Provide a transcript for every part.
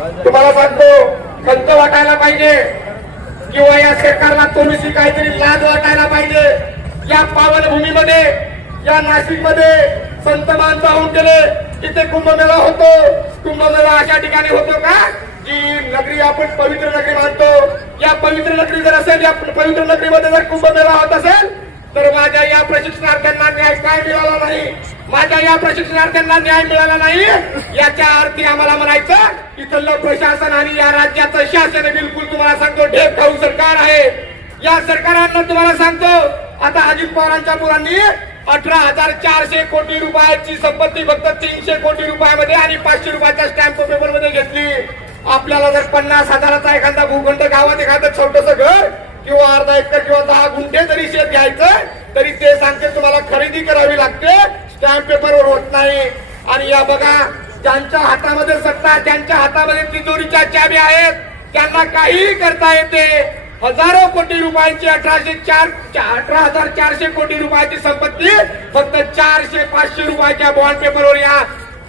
तुम्हाला सांगतो खंत वाटायला पाहिजे? किंवा या सरकारला थोडीशी काहीतरी लाज वाटायला पाहिजे? या पावनभूमीमध्ये या नाशिकमध्ये संत माणसं होऊन गेले. इथे कुंभमेळा होतो. कुंभमेळा अशा ठिकाणी होतो का? जी नगरी आपण पवित्र नगरी मानतो. या पवित्र नगरी जर असेल या पवित्र नगरीमध्ये जर कुंभमेळा होत असेल तर माझ्या या प्रशिक्षणार्थ्यांना न्याय काय मिळाला नाही? माझ्या या प्रशिक्षणार्थ्यांना न्याय मिळाला नाही? याच्या अर्थी आम्हाला म्हणायचं इथलं प्रशासन आणि या राज्याचं शासन बिलकुल तुम्हाला सांगतो ढेप खाऊ सरकार आहे. या सरकारांना तुम्हाला सांगतो आता अजित पवारांच्या मुलांनी अठरा हजार चारशे कोटी रुपयाची संपत्ती फक्त तीनशे कोटी रुपयामध्ये आणि पाचशे रुपयाच्या स्टॅम्प पेपरमध्ये घेतली. आपल्याला जर पन्नास हजाराचा एखादा भूखंड गावात एखादं छोटस घर किंवा अर्धा एकर किंवा दहा गुंठे जरी शेत घ्यायचं तरी ते सांगते तुम्हाला खरेदी करावी लागते. स्टॅम्प पेपरवर होत नाही. आणि या बघा ज्यांच्या हातामध्ये सत्ता ज्यांच्या हातामध्ये तिजोरीच्या चाबी आहेत त्यांना काहीही करता येते. हजारो कोटी रुपयांची अठराशे चार अठरा हजार चारशे कोटी रुपयाची संपत्ती फक्त चारशे पाचशे रुपयाच्या बॉन्ड पेपरवर या.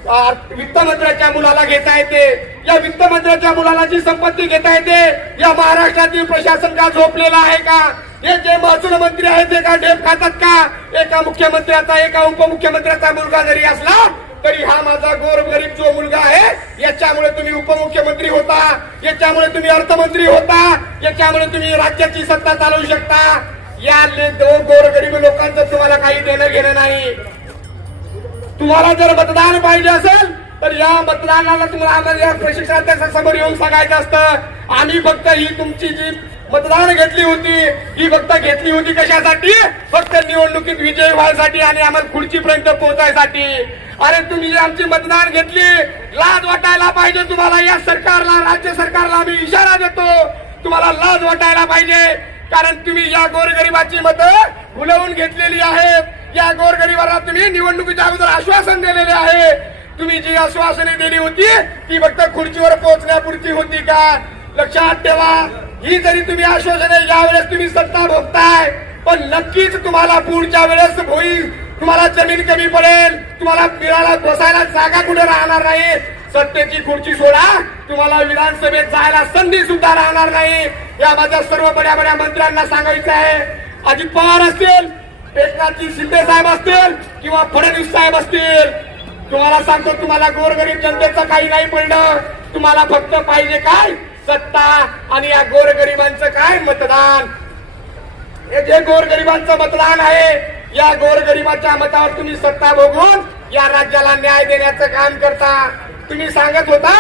वित्त मंत्र्याच्या मुलाला घेता येते. या वित्त मंत्र्याच्या मुलाला जी संपत्ती घेता येते या महाराष्ट्रातील प्रशासन का झोपलेला आहे का? हे जे महसूल मंत्री आहेत ते का ढेप खातात का? एका मुख्यमंत्र्याचा एका उपमुख्यमंत्र्याचा मुलगा जरी असला तरी हा माझा गोरगरीब जो मुलगा आहे याच्यामुळे तुम्ही उपमुख्यमंत्री होता याच्यामुळे तुम्ही अर्थमंत्री होता याच्यामुळे तुम्ही राज्याची सत्ता चालवू शकता. या दोन गोरगरीब लोकांचं तुम्हाला काही देणं घेणं नाही. तुम्हाला जर मतदान पाहिजे असेल तर या मतदानाला तुम्हाला आम्हाला या प्रशिक्षणार्थ्यांच्या समोर येऊन सांगायचं असतं. आम्ही फक्त ही तुमची जी मतदान घेतली होती ही फक्त घेतली होती कशासाठी? फक्त निवडणुकीत विजय व्हायसाठी आणि आम्हाला खुर्चीपर्यंत पोहोचायसाठी. अरे तुम्ही आमची मतदान घेतली लाज वाटायला पाहिजे तुम्हाला. या सरकारला राज्य सरकारला आम्ही इशारा देतो. तुम्हाला लाज वाटायला पाहिजे. कारण तुम्ही या गोरगरिबाची मतं भुलवून घेतलेली आहेत. या गोरगरिबाला तुम्ही निवडणुकीच्या अगोदर आश्वासन दिलेले आहे. तुम्ही जी आश्वासने दिली होती ती फक्त खुर्चीवर पोहोचण्यापुरती होती का? लक्षात ठेवा ही जरी तुम्ही आश्वासने यावेळेस तुम्ही सत्ता भोगताय पण नक्कीच तुम्हाला पुढच्या वेळेस होईल तुम्हाला जमीन कमी पडेल तुम्हाला मिळाला बसायला जागा कुठे राहणार नाही? सत्तेची खुर्ची सोडा तुम्हाला विधानसभेत जायला संधी सुद्धा राहणार नाही. या माझ्या सर्व बड्या बड्या मंत्र्यांना सांगायचं आहे अजित पवार असतील एकनाथजी शिंदे साहेब असतील किंवा फडणवीस साहेब असतील तुम्हाला सांगतो तुम्हाला गोरगरीब जनतेचं काही नाही पडलं. तुम्हाला फक्त पाहिजे काय? सत्ता आणि या गोरगरिबांचं काय मतदान? हे जे गोरगरिबांचं मतदान आहे या गोरगरिबाच्या मतावर तुम्ही सत्ता भोगून या राज्याला न्याय देण्याचं काम करता. तुम्ही सांगत होता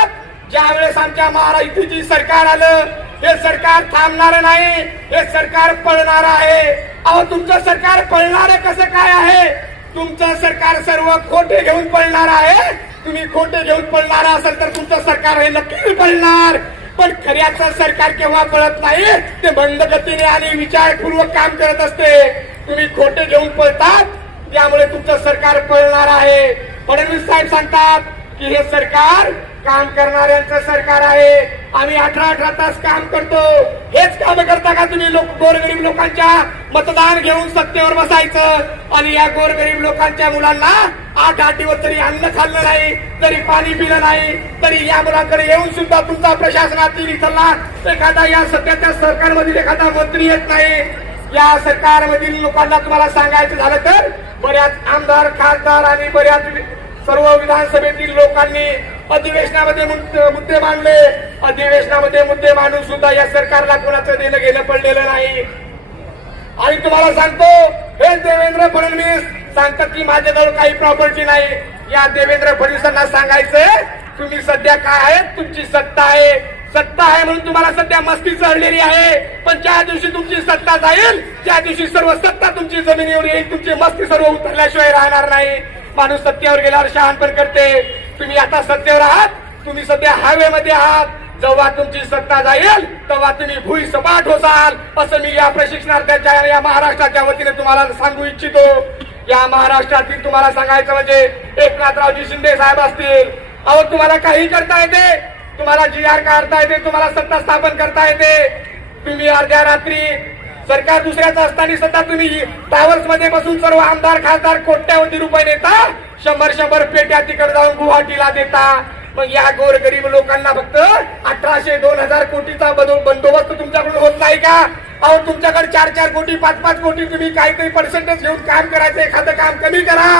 ज्यावेळेस आमच्या महाराष्ट्राची सरकार आलं हे सरकार थांबणार नाही हे सरकार पळणार आहे. अहो तुमचं सरकार पळणार कसं काय आहे? तुमचं सरकार सर्व खोटे घेऊन पळणार आहे. तुम्ही खोटे घेऊन पळणार असेल तर तुमचं सरकार हे नक्की पळणार. पण खऱ्याचं सरकार केव्हा पळत नाही ते बंद गतीने आणि विचारपूर्वक काम करत असते. तुम्ही खोटे घेऊन पळतात त्यामुळे तुमचं सरकार पळणार आहे. फडणवीस साहेब सांगतात की हे सरकार काम करणाऱ्यांचं सरकार आहे. आम्ही अठरा अठरा तास काम करतो. हेच काम करता का तुम्ही लोक गोरगरीब लोकांच्या मतदान घेऊन सत्तेवर बसायचं? आणि या गोरगरीब लोकांच्या मुलांना आठ आठ दिवस तरी अन्न खाल्लं नाही तरी पाणी पिलं नाही तरी या मुलांकडे येऊन सुद्धा तुमचा प्रशासनातील इथला एखादा या सध्याच्या सरकारमधील एखादा मंत्री येत नाही. या सरकारमधील लोकांना तुम्हाला सांगायचं झालं तर बऱ्याच आमदार खासदार आणि बऱ्याच सर्व विधानसभेतील लोकांनी अधिवेशनामध्ये मुद्दे मुद्दे मांडले. अधिवेशनामध्ये मुद्दे मांडून सुद्धा या सरकारला कोणाचं देणं घेणं पडलेलं नाही. आणि तुम्हाला सांगतो हे देवेंद्र फडणवीस सांगतात की माझ्याजवळ काही प्रॉपर्टी नाही. या देवेंद्र फडणवीसांना सांगायचंय तुम्ही सध्या काय आहे तुमची सत्ता आहे. सत्ता आहे म्हणून तुम्हाला सध्या मस्ती चढलेली आहे. पण ज्या दिवशी तुमची सत्ता जाईल त्या दिवशी सर्व सत्ता तुमची जमिनीवर येईल. तुमची मस्ती सर्व उतरल्याशिवाय राहणार नाही. माणूस सत्तेवर गेल्यावर शहाणपण करते. तुम्ही आता सत्तेवर आहात तुम्ही सध्या हायवे मध्ये आहात. जेव्हा तुमची सत्ता जाईल तेव्हा तुम्ही भुई सपाट होसाल. असं मी या प्रशिक्षणार्थ्याच्या या महाराष्ट्राच्या वतीने तुम्हाला सांगू इच्छितो. या महाराष्ट्रातील तुम्हाला सांगायचं म्हणजे एकनाथरावजी शिंदे साहेब असतील. अहो तुम्हाला काही करता येते? तुम्हाला जी आर काढता येते तुम्हाला सत्ता स्थापन करता येते. तुम्ही अर्ध्या रात्री सरकार दुसऱ्याचं असताना सत्ता तुम्ही ट्रॅव्हल्समध्ये बसून सर्व आमदार खासदार कोट्यावधी रुपये नेता. शंभर शंभर पेट्या तिकडे जाऊन गुवाहाटीला देता. मग या गोरगरीब लोकांना फक्त अठराशे दोन हजार कोटीचा बंदोबस्त तुमच्याकडून होत नाही का? अहो तुमच्याकडे चार चार कोटी पाच पाच कोटी तुम्ही काहीतरी पर्सेंटेज घेऊन काम करायचं एखादं काम कमी करा.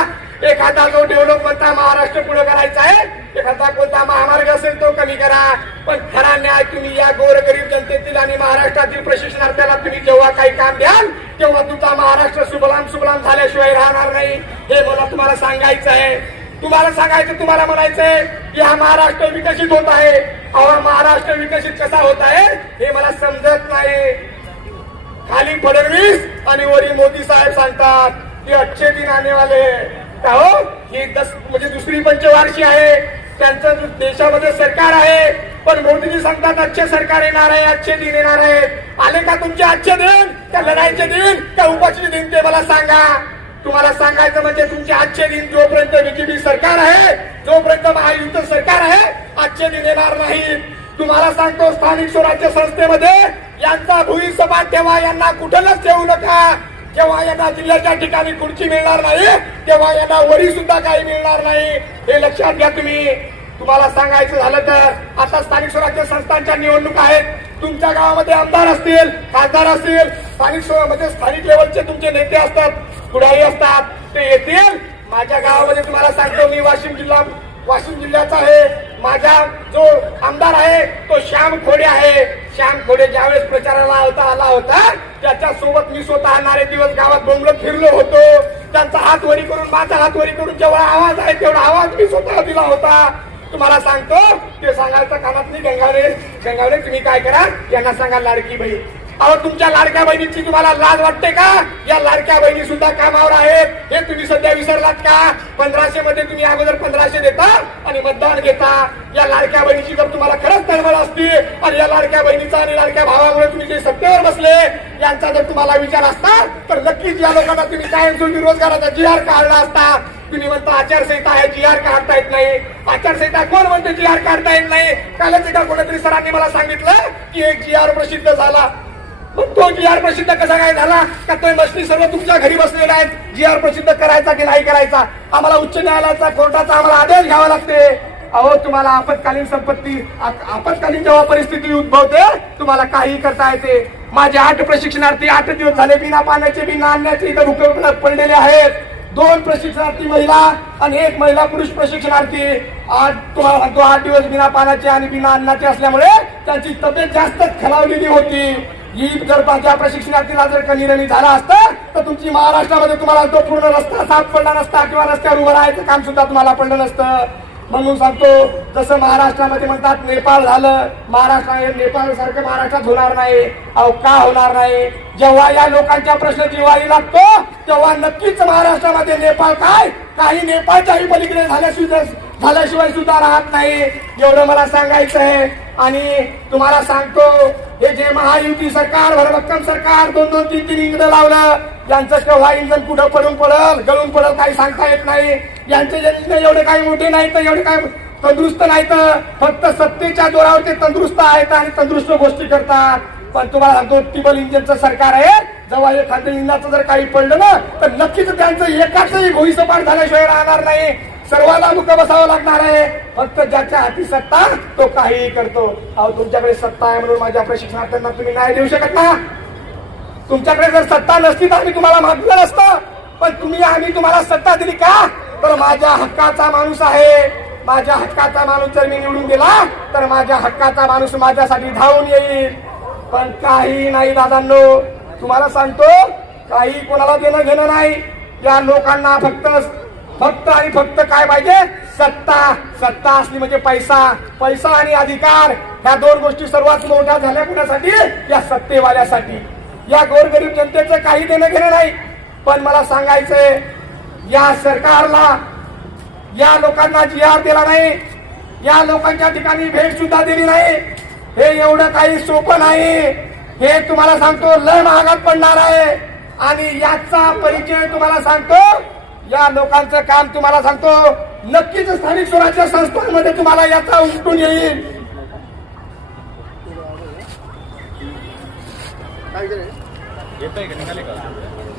एखादा जो डेव्हलपमेंटचा महाराष्ट्र पुढे करायचा आहे एखादा कोणता महामार्ग असेल तो कमी करा. पण खरा न्याय तुम्ही या गोरगरीब जनतेतील आणि महाराष्ट्रातील प्रशिक्षणार्थ्याला तुम्ही जेव्हा काही काम द्याल तेव्हा तुमचा महाराष्ट्र सुबलाम सुबलाम झाल्याशिवाय राहणार नाही. हे मला तुम्हाला सांगायचं आहे. तुम्हाला सांगायचं तुम्हाला म्हणायचंय की हा महाराष्ट्र विकसित होत आहे. अहो हा महाराष्ट्र विकसित कसा होत आहे हे मला समजत नाही. खाली फडणवीस आणि वरी मोदी साहेब सांगतात की अच्छे दिन आने वाले का हो? ही दस म्हणजे दुसरी पंचवार्षी आहे. त्यांचं देशामध्ये सरकार आहे. पण मोदीजी सांगतात अच्छे सरकार येणार आहे अच्छे दिन येणार आहे आले का तुमचे अच्छे दिन? का लढाईचे दिन? का उपाशी दिन ते मला सांगा. तुम्हाला सांगायचं म्हणजे तुमचे आजचे दिन जोपर्यंत बीजेपी सरकार आहे जोपर्यंत महायुद्ध सरकार आहे आजचे दिन येणार नाही तुम्हाला सांगतो स्थानिक स्वराज्य संस्थेमध्ये यांचा भुईसपाट ठेवा यांना कुठलच ठेवू नका. जेव्हा यांना जिल्ह्याच्या ठिकाणी खुर्ची मिळणार नाही तेव्हा यांना वरी सुद्धा काही मिळणार नाही. हे लक्षात घ्या तुम्ही. तुम्हाला सांगायचं झालं तर आता स्थानिक स्वराज्य संस्थांच्या निवडणुका आहेत. तुमच्या गावामध्ये आमदार असतील खासदार असतील स्थानिक म्हणजे स्थानिक लेवलचे तुमचे नेते असतात पुढारी असतात ते येतील. माझ्या गावामध्ये तुम्हाला सांगतो मी वाशिम जिल्हा वाशिम जिल्ह्याचा आहे. माझा जो आमदार आहे तो श्याम खोडे आहे. श्याम खोडे ज्यावेळेस प्रचाराला होता आला होता त्याच्या सोबत मी स्वतः नारे दिवस गावात बोंबलत फिरलो होतो. त्यांचा हात वरी करून माझा हात वरी करून जेवढा आवाज आहे तेवढा आवाज मी स्वतः दिला होता. तुम्हाला सांगतो ते सांगायचं कानात नाही गंगावले गंगावले तुम्ही काय करा यांना सांगा लाडकी बहीण. अहो तुमच्या लाडक्या बहिणीची तुम्हाला लाज वाटते का? या लाडक्या बहिणी सुद्धा कामावर आहेत. हे तुम्ही सध्या विसरलात का? पंधराशे मध्ये तुम्ही अगोदर पंधराशे देता आणि मतदान घेता. या लाडक्या बहिणीची जर तुम्हाला खरंच तळमळ असती आणि या लाडक्या बहिणीचा आणि लाडक्या भावामुळे तुम्ही जे सत्तेवर बसले यांचा जर तुम्हाला विचार असता तर नक्कीच या लोकांना तुम्ही कायमस्वरूपी रोजगाराचा जी आर काढला असता. तुम्ही म्हणता आचारसंहिता आहे जी आर काढता येत नाही. आचारसंहिता कोण म्हणते जी आर काढता येत नाही? कालच एका कोणतरी सरांनी मला सांगितलं की एक जी आर प्रसिद्ध झाला. मग तो जी आर प्रसिद्ध कसा काय झाला का तो मस्ती सर्व तुमच्या घरी बसलेला आहेत. जी आर प्रसिद्ध करायचा की नाही करायचा आम्हाला उच्च न्यायालयाचा कोर्टाचा आम्हाला आदेश घ्यावा लागते. अहो तुम्हाला आपत्कालीन संपत्ती आपत्कालीन जेव्हा परिस्थिती उद्भवते तुम्हाला काही करता येते. माझे आठ प्रशिक्षणार्थी आठ दिवस झाले बिना पाण्याचे बिना आणण्याचे इतर उपयोगात पडलेले आहेत. दोन प्रशिक्षणार्थी महिला आणि एक महिला पुरुष प्रशिक्षणार्थी. आठ तुम्हाला सांगतो आठ दिवस बिना पाण्याचे आणि बिना अन्नाचे असल्यामुळे त्यांची तब्येत जास्तच खलावलेली होती. ईद जर त्या प्रशिक्षणार्थीला जर का निर्णय झाला असता तर तुमची महाराष्ट्रामध्ये तुम्हाला तो पूर्ण रस्ता साफ पडला नसता किंवा रस्त्यावर उभं राहायचं काम सुद्धा तुम्हाला पडलं नसतं. म्हणून सांगतो जसं महाराष्ट्रामध्ये म्हणतात नेपाळ झालं महाराष्ट्र नेपाळ सारखं महाराष्ट्रात होणार नाही. अहो का होणार नाही? जेव्हा या लोकांच्या प्रश्न जिवाळी लागतो तेव्हा नक्कीच महाराष्ट्रामध्ये नेपाळ काय? काही नेपाळच्याही पलीकडे झाल्याशिवाय झाल्याशिवाय सुद्धा राहत नाही. एवढं मला सांगायचं आहे. आणि तुम्हाला सांगतो हे जे महायुती सरकार भरभक्कम सरकार दोन दोन तीन तीन इंजन लावलं यांचं केव्हा इंजन कुठं पडून पडल गळून पडल काही सांगता येत नाही. यांचे इंजन एवढे काही मोठे नाही तर एवढे काय तंदुरुस्त नाही तर फक्त सत्तेच्या जोरावर ते तंदुरुस्त आहेत आणि तंदुरुस्त गोष्टी करतात. पण तुम्हाला सांगतो टिबल इंजिनचं सरकार आहे. जेव्हा एखाद्या इंजिनाचं जर काही पडलं ना तर नक्कीच त्यांचं एकाचही भुईसपाट झाल्याशिवाय राहणार नाही. सर्वांना मुख बसावं लागणार आहे. फक्त ज्याच्या हाती सत्ता तो काहीही करतो. अहो तुमच्याकडे सत्ता आहे म्हणून माझ्या प्रशिक्षणार्थ्यांना तुम्ही नाही देऊ शकत ना तुमच्याकडे जर सत्ता नसती तर आम्ही तुम्हाला मागलं नसतं पण तुम्ही आम्ही तुम्हाला सत्ता दिली का? तर माझ्या हक्काचा माणूस आहे. माझ्या हक्काचा माणूस जर मी निवडून दिला तर माझ्या हक्काचा माणूस माझ्यासाठी धावून येईल. पण काही नाही दादांनो. तुम्हाला सांगतो काही कोणाला देणं घेणं नाही. या लोकांना फक्त फक्त आणि फक्त काय पाहिजे? सत्ता. सत्ता असली म्हणजे पैसा. पैसा आणि अधिकार ह्या दोन गोष्टी सर्वात मोठ्या झाल्या कुणासाठी? या सत्तेवाल्यासाठी. या गोरगरीब जनतेचं काही देणं घेणं नाही. पण मला सांगायचंय या सरकारला या लोकांना जी आर दिला नाही. या लोकांच्या ठिकाणी भेट सुद्धा दिली नाही. हे एवढं काही सोपं नाही. हे तुम्हाला सांगतो लय महागात पडणार आहे. आणि याचा परिचय तुम्हाला सांगतो या लोकांचं काम तुम्हाला सांगतो. नक्कीच स्थानिक स्वराज्य संस्थांमध्ये तुम्हाला याचा उमटून येईल.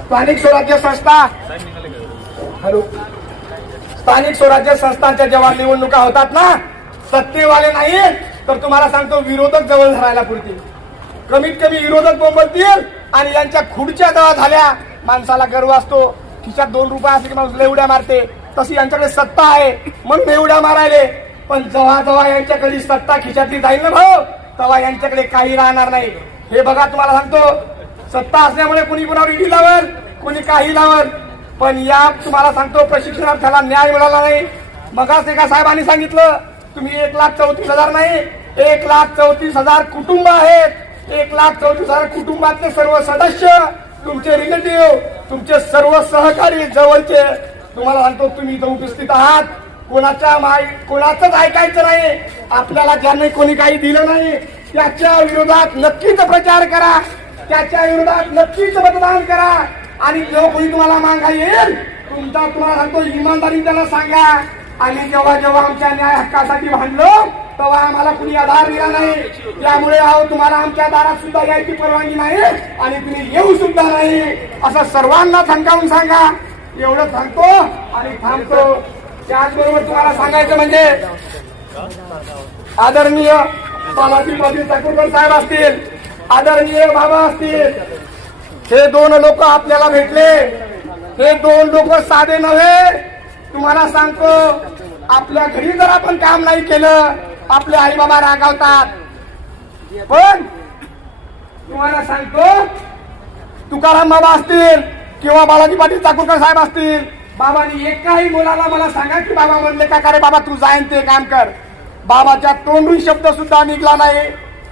स्थानिक स्वराज्य संस्था. हॅलो. स्थानिक स्वराज्य संस्थांच्या जेव्हा निवडणुका होतात ना सत्तेवाले नाही तर तुम्हाला सांगतो विरोधक जवळ धरायला पुरतील. कमीत कमी विरोधक बोंबलतील आणि यांच्या खुर्च्या जवळ झाल्या माणसाला गर्व असतो. खिशात दोन रुपये असले की माणूस लेवड्या मारते. तशी यांच्याकडे सत्ता आहे. म्हणून लेवड्या मारायले. पण जेव्हा जेव्हा यांच्याकडे सत्ता खिशातली जाईल ना भाऊ तेव्हा यांच्याकडे काही राहणार नाही. हे बघा तुम्हाला सांगतो. सत्ता असल्यामुळे कुणी कुणावर इडी लावल? कुणी काही लावल? पण या तुम्हाला सांगतो प्रशिक्षणार्थ्याला न्याय मिळाला नाही. मगाच एका साहेबांनी सांगितलं तुम्ही एक लाख चौतीस हजार नाही एक लाख चौतीस हजार कुटुंब आहेत. एक लाख चौतीस हजार कुटुंबातले सर्व सदस्य तुमचे रिलेटिव्ह तुमचे सर्व सहकारी जवळचे तुम्हाला सांगतो तुम्ही इथं उपस्थित आहात. कोणाच्या माय कोणाचंच ऐकायचं नाही. आपल्याला ज्यांनी कोणी काही दिलं नाही त्याच्या विरोधात नक्कीच प्रचार करा. त्याच्या विरोधात नक्कीच मतदान करा. आणि जेव्हा कोणी तुम्हाला मागा येईल तुमचा तुम्हाला सांगतो इमानदारी त्याला सांगा. आणि जेव्हा जेव्हा आमच्या न्याय हक्कासाठी भांडलो तेव्हा आम्हाला कुणी आधार दिला नाही. त्यामुळे अहो तुम्हाला आमच्या दारात सुद्धा यायची परवानगी नाही आणि तुम्ही येऊ सुद्धा नाही. असं सर्वांना थंकावून सांगा. एवढं सांगतो आणि थांबतो. त्याचबरोबर तुम्हाला सांगायचं म्हणजे आदरणीय बालाजी पाटील ठाकूरकर साहेब असतील आदरणीय बाबा असतील हे दोन लोक आपल्याला भेटले. हे दोन लोक साधे नव्हे. तुम्हाला सांगतो आपल्या घरी जर आपण काम नाही केलं आपले आई बाबा रागावतात. पण तुम्हाला सांगतो तुकाराम बाबा असतील किंवा बालाजी पाटील चाकूरकर साहेब असतील बाबांनी एकाही मुलाला मला सांगा की बाबा म्हणले का का रे बाबा तू जाईन ते काम कर. बाबाच्या तोंडून शब्द सुद्धा निघला नाही.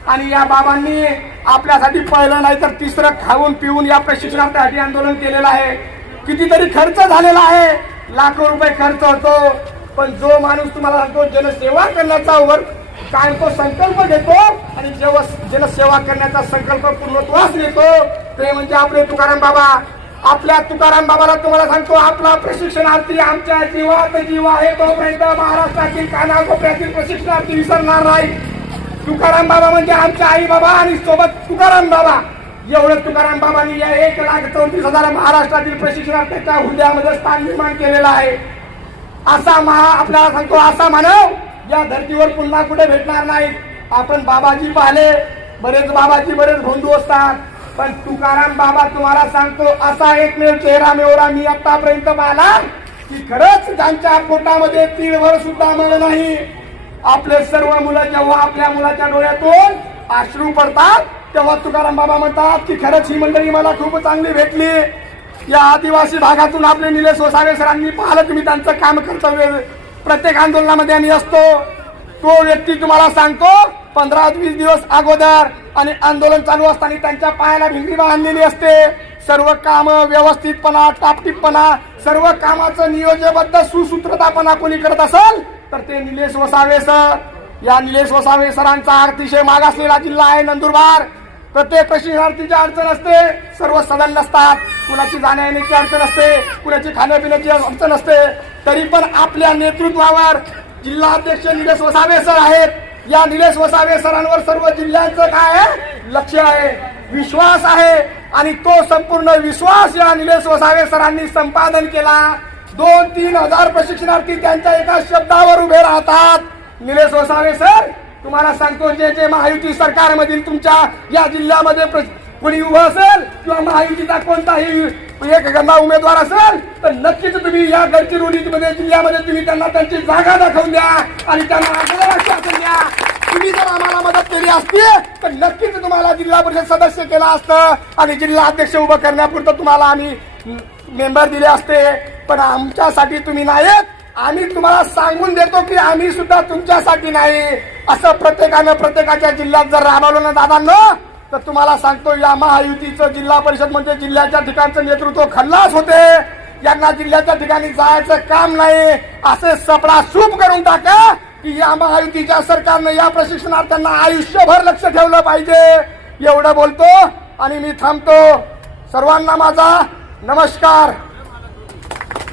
आणि या बाबांनी आपल्यासाठी पहिलं नाही तर तिसरं खाऊन पिऊन या प्रशिक्षणासाठी आंदोलन केलेलं आहे. कितीतरी खर्च झालेला आहे. लाखो रुपये खर्च होतो. पण जो माणूस तुम्हाला सांगतो जनसेवा करण्याचा वर काय तो संकल्प घेतो आणि जेव्हा जनसेवा करण्याचा संकल्प पूर्णत्वास येतो ते म्हणजे आपले तुकाराम बाबा. आपल्या तुकाराम बाबाला तुम्हाला सांगतो आपला प्रशिक्षणार्थी आमच्या जीवात जीव आहे. तोपर्यंत महाराष्ट्रातील कानाकोपऱ्यातील प्रशिक्षणार्थी विसरणार नाही. तुकाराम बाबा म्हणजे आमच्या आई बाबा आणि सोबत तुकाराम बाबा. एवढं तुकाराम बाबांनी या एक लाख चौतीस हजार महाराष्ट्रातील प्रशिक्षणार्थ्यांच्या हुद्यामध्ये स्थान निर्माण केलेलं आहे. असा महा आपल्याला सांगतो असा मानव या धर्तीवर पुन्हा कुठे भेटणार नाही. आपण बाबाजी पाहिले. बरेच बाबाजी बरेच भोंडू असतात. पण तुकाराम बाबा तुम्हाला सांगतो असा एकमेव चेहरा मेवरा मी आतापर्यंत पाहिला की खरंच त्यांच्या पोटामध्ये तीळभर सुद्धा मळ नाही. आपले सर्व मुलं जेव्हा आपल्या मुलाच्या डोळ्यातून अश्रू पडतात तेव्हा तुकाराम बाबा म्हणतात की खरंच ही मंडळी मला खूप चांगली भेटली. या आदिवासी भागातून आपले निलेश वसावे सरांनी पाहिलं तुम्ही त्यांचं काम कर्तव्य प्रत्येक आंदोलनामध्ये आम्ही असतो. तो व्यक्ती तुम्हाला सांगतो पंधरा वीस दिवस अगोदर आणि आंदोलन चालू असताना त्यांच्या पायाला भिंगरी बांधलेली असते. सर्व काम व्यवस्थितपणा टापटीपणा सर्व कामाचं नियोजनबद्ध सुसूत्रतापणा कोणी करत असेल तर ते निलेश वसावे सर. या निलेश वसावे सरांचा अतिशय मागासलेला जिल्हा आहे नंदुरबार. प्रत्येक प्रशिक्षणार्थीची अडचण असते? सर्व सदन नसतात. कुणाची जाण्या येण्याची अडचण असते कुणाची खाण्यापिण्याची अडचण असते. तरी पण आपल्या नेतृत्वावर जिल्हाध्यक्ष निलेश वसावे सर आहेत. या निलेश वसावे सरांवर सर्व जिल्ह्यांचं काय आहे? लक्ष आहे. विश्वास आहे. आणि तो संपूर्ण विश्वास या निलेश वसावे सरांनी संपादन केला. दोन तीन हजार प्रशिक्षणार्थी त्यांच्या एका शब्दावर उभे राहतात. निलेश वसावे सर तुम्हाला सांगतो जे जे महायुती सरकारमधील तुमच्या या जिल्ह्यामध्ये कोणी उभं असेल किंवा महायुतीचा कोणताही एक गंगा उमेदवार असेल तर नक्कीच तुम्ही या गडचिरोलीमध्ये जिल्ह्यामध्ये तुम्ही त्यांना त्यांची जागा दाखवून द्या आणि त्यांना आंदोलनात शासन द्या. तुम्ही जर आम्हाला मदत केली असती तर नक्कीच तुम्हाला जिल्हा परिषद सदस्य केला असतं आणि जिल्हा अध्यक्ष उभं करण्यापुरतं तुम्हाला आम्ही मेंबर दिले असते. पण आमच्यासाठी तुम्ही नाहीत. आम्ही तुम्हाला सांगून देतो की आम्ही सुद्धा तुमच्यासाठी नाही. असं प्रत्येकानं प्रत्येकाच्या जिल्ह्यात जर राबवलं ना दादांना तर तुम्हाला सांगतो या महायुतीचं जिल्हा परिषद म्हणजे जिल्ह्याच्या ठिकाणचं नेतृत्व खल्लास होते. यांना जिल्ह्याच्या ठिकाणी जायचं काम नाही. असे सपडा सूप करून टाका की या महायुतीच्या सरकारनं या प्रशिक्षणार्थ्यांना आयुष्यभर लक्ष ठेवलं पाहिजे. एवढं बोलतो आणि मी थांबतो. सर्वांना माझा नमस्कार.